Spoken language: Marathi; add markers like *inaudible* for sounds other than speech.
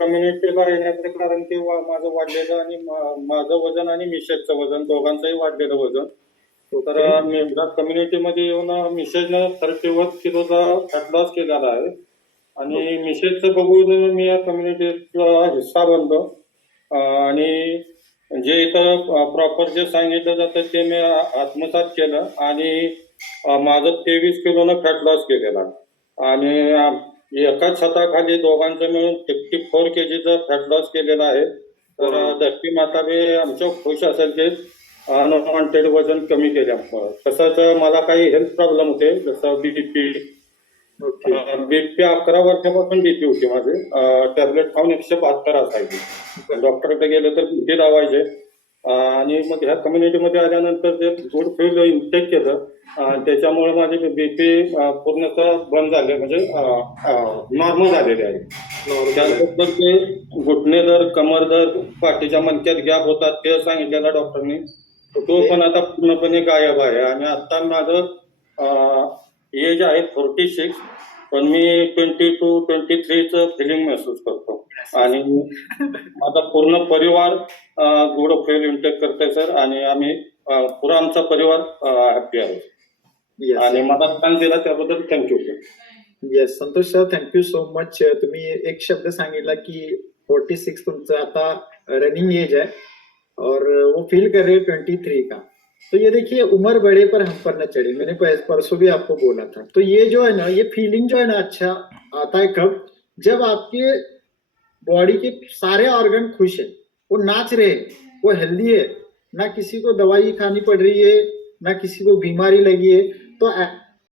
कम्युनिटीला येण्याचं कारण की वा- माझं वाढलेलं आणि माझं वजन आणि मिसेसचं वजन दोघांचंही वाढलेलं वजन. तर मी कम्युनिटीमध्ये येऊन मिसेसनं थर्टी वन किलोचा फॅट लॉस केलेला आहे. आणि मिसेसचं बघून मी या कम्युनिटीचा हिस्सा बनलो. आणि जे इथं प्रॉपर जे सांगितलं जातं ते मी आत्मसात केलं. आणि माझं तेवीस किलोनं फॅट लॉस केलेला. आणि एकाच छताखाली दोघांचं मिळून फिफ्टी फोर के जीचं फॅट लॉस केलेलं आहे. तर अं, धरती माता बी आमच्या खुश असेल ते अनवॉन्टेड वजन कमी केल्यामुळे तसंच मला काही हेल्थ प्रॉब्लेम होते जसं बीपी ओके. बीपी अकरा वर्षापासून बीपी होती माझी. टॅबलेट खाऊन एकशे बहात्तर असायची. *laughs* डॉक्टरकडे गेलं तर बीपी लावायचे. आणि मग ह्या कम्युनिटीमध्ये आल्यानंतर ते गुड फ्यूल इंटेक केलं त्याच्यामुळे माझे बीपी पूर्णतः बंद झाले म्हणजे नॉर्मल झालेले आहे त्यानंतर ते घुटणे दर कमर दर पाठीच्या मणक्यात गॅप होतात ते सांगितलेलं डॉक्टरनी तो पण आता पूर्णपणे गायब आहे. आणि आता माझं एज आहे फोर्टी सिक्स पण मी ट्वेंटी टू ट्वेंटी थ्रीचं फिलिंग महसूस करतो. आणि *laughs* माझा पूर्ण परिवार गुड फेल इंटेक करते सर आणि आम्ही पुरा आमचा परिवार हॅपी आहे. येस आणि मला चान्स दिला त्याबद्दल thank you yes Santosh sir thank you so much तुम्ही एक शब्द सांगितला की फोर्टी सिक्स तुमचं आता रनिंग एज है और वो फील कर रहे हो ट्वेंटी थ्री का. तो ये देखिए उम्र बढ़े पर हम पर न चढ़े। मैंने पर- परसों भी आपको बोला था। तो ये जो है ना ये फीलिंग जो है ना अच्छा आता है कब? जब आपके बॉडी के सारे ऑर्गन खुश है वो नाच रहे हैं वो हेल्दी है ना किसी को दवाई खानी पड़ रही है ना किसी को बीमारी लगी है तो